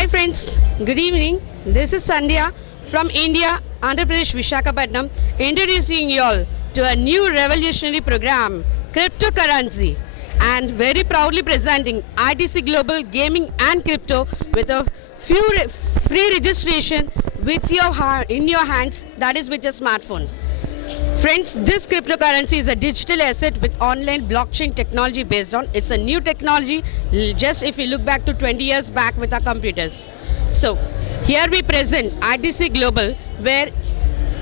Hi friends, good evening. This is Sandhya from India, Andhra Pradesh, Visakhapatnam, introducing you all to a new revolutionary program, CryptoCurrency, and very proudly presenting ITC Global Gaming and Crypto with a few free registration with in your hands, that is with your smartphone. Friends, this cryptocurrency is a digital asset with online blockchain technology based on. It's a new technology, just if you look back to 20 years back with our computers. So, here we present ITC Global, where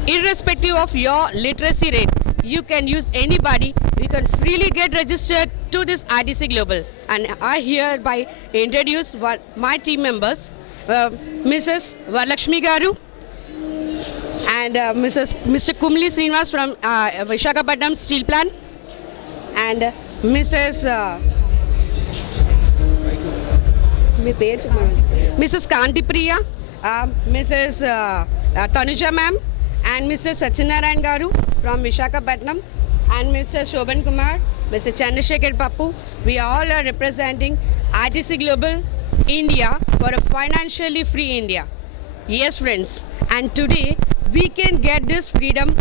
irrespective of your literacy rate, you can use anybody. You can freely get registered to this ITC Global. And I hereby introduce my team members, Mrs. Varalakshmi Garu, and Mr. Kumli Srinivas from Visakhapatnam Steel Plant, and Mrs. Mrs. Kanti Priya, Mrs. Tanuja ma'am, and Mr. Satyanarayan Garu from Visakhapatnam, and Mr. Shobhan Kumar, Mr. Chandrasekhar Pappu. We all are representing ITC Global India for a financially free India. Yes friends, and today we can get this freedom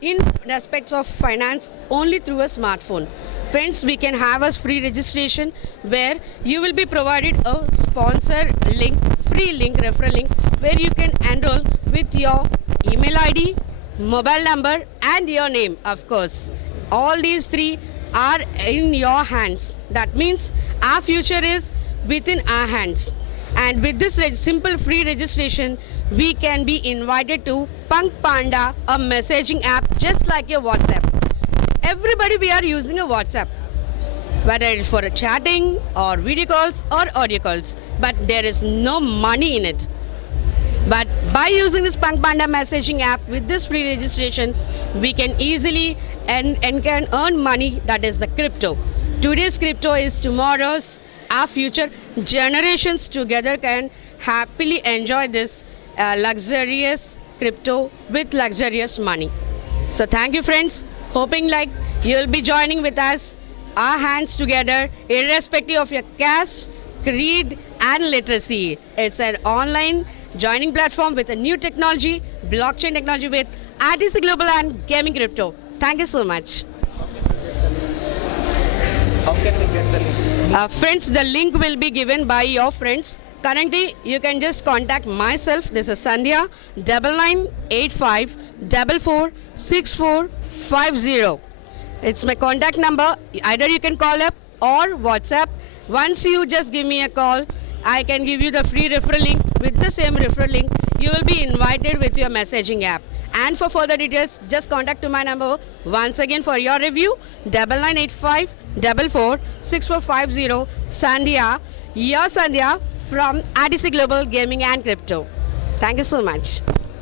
in respects of finance only through a smartphone. Friends, we can have a free registration where you will be provided a sponsor link, free link, referral link, where you can enroll with your email ID, mobile number and your name, of course. All these three are in your hands. That means our future is within our hands. And with this simple free registration, we can be invited to Punk Panda, a messaging app just like your WhatsApp. Everybody, we are using a WhatsApp, whether it's for a chatting or video calls or audio calls, but there is no money in it. But by using this Punk Panda messaging app with this free registration, we can easily and can earn money, that is the crypto. Today's crypto is tomorrow's. Our future generations together can happily enjoy this luxurious crypto with luxurious money. So thank you friends, hoping like you'll be joining with us, our hands together, irrespective of your caste, creed and literacy. It's an online joining platform with a new technology, blockchain technology with ITC Global and Gaming Crypto. Thank you so much. How can we get the link? Friends, the link will be given by your friends. Currently, you can just contact myself. This is Sandhya, 9985 44 6450. It's my contact number. Either you can call up or WhatsApp. Once you just give me a call, I can give you the free referral link. With the same referral link, you will be invited with your messaging app. And for further details, just contact to my number once again for your review, 9985 44 6450. Sandhya, your Sandhya from ITC Global Gaming and Crypto. Thank you so much.